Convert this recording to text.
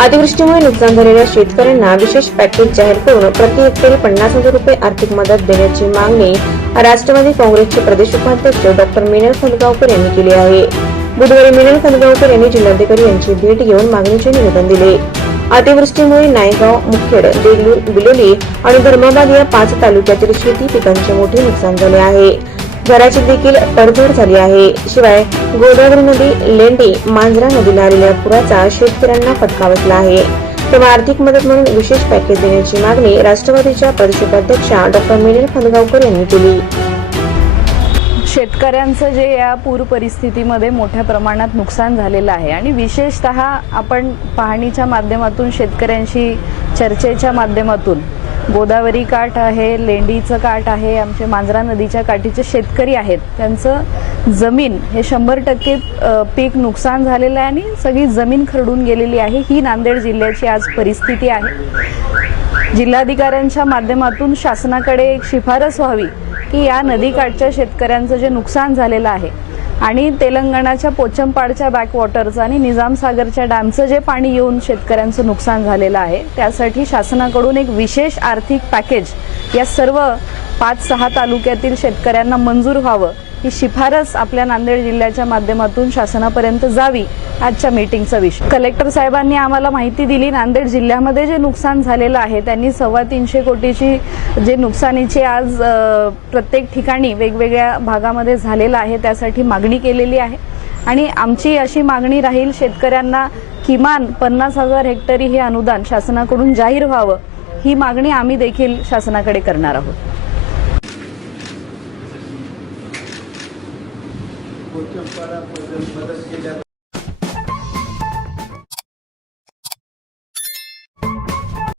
अतिवृष्टीमुळे नुकसान झालेल्या शेतकऱ्यांना विशेष पॅकेज जाहीर करून प्रति हेक्टरी 50,000 रुपये आर्थिक मदत देण्याची मागणी राष्ट्रवादी काँग्रेसचे प्रदेश उपाध्यक्ष डॉ. मिनल खंडगावकर यांनी केली आहे। बुधवारी मिनल खंडगावकर यांनी जिल्हाधिकारी यांची भेट घेऊन मागणीचे निवेदन दिले। अतिवृष्टीमुळे नायगाव, मुखेड, देगलूर, बिलोली आणि धर्माबाद या 5 तालुक्यातील शेती पिकांचे मोठे नुकसान झाले आहे। घराची देखील पडझड झाली आहे। शिवाय गोदावरी नदी, लेंडी, मांजरा नदीला आलेल्या पुराचा शेतकऱ्यांना फटका बसला आहे। तेव्हा आर्थिक मदत म्हणून विशेष पॅकेज देण्याची मागणी राष्ट्रवादीच्या प्रदेशाध्यक्षा डॉ. मिनल खंडगावकर यांनी केली। शेतकऱ्यांचं जे या पूर परिस्थितीमध्ये मोठ्या प्रमाणात नुकसान झालेलं आहे आणि विशेषतः आपण पाहणीच्या माध्यमातून शेतकऱ्यांशी चर्चेच्या माध्यमातून गोदावरी काठ आहे, लेंडीचं काठ आहे, आमचे मांजरा नदीच्या काठीचे शेतकरी आहेत, त्यांचं जमीन हे 100% पीक नुकसान झालेलं आहे आणि सगळी जमीन खरडून गेलेली आहे। ही नांदेड जिल्ह्याची आज परिस्थिती आहे। जिल्हाधिकाऱ्यांच्या माध्यमातून शासनाकडे एक शिफारस व्हावी की या नदीकाठच्या शेतकऱ्यांचं जे नुकसान झालेलं आहे आणि तेलंगणाच्या पोचमपाडच्या बॅकवॉटरचं आणि निजामसागरच्या डॅमचं जे पाणी येऊन शेतकऱ्यांचं नुकसान झालेलं आहे त्यासाठी शासनाकडून एक विशेष आर्थिक पॅकेज या सर्व 5-6 तालुक्यातील शेतकऱ्यांना मंजूर व्हावं ही शिफारस आपल्या नांदेड जिल्ह्याच्या माध्यमातून शासनापर्यंत जावी आजच्या मीटिंगचा विषय। कलेक्टर साहेबांनी आम्हाला माहिती दिली, नांदेड जिल्ह्यामध्ये जे नुकसान झालेलं आहे त्यांनी 325 कोटीची जे नुकसानीची आज प्रत्येक ठिकाणी वेगवेगळ्या भागामध्ये झालेलं आहे त्यासाठी मागणी केलेली आहे आणि आमची अशी मागणी राहील शेतकऱ्यांना किमान 50,000 हेक्टरी हे अनुदान शासनाकडून जाहीर व्हावं ही मागणी आम्ही देखील शासनाकडे करणार आहोत।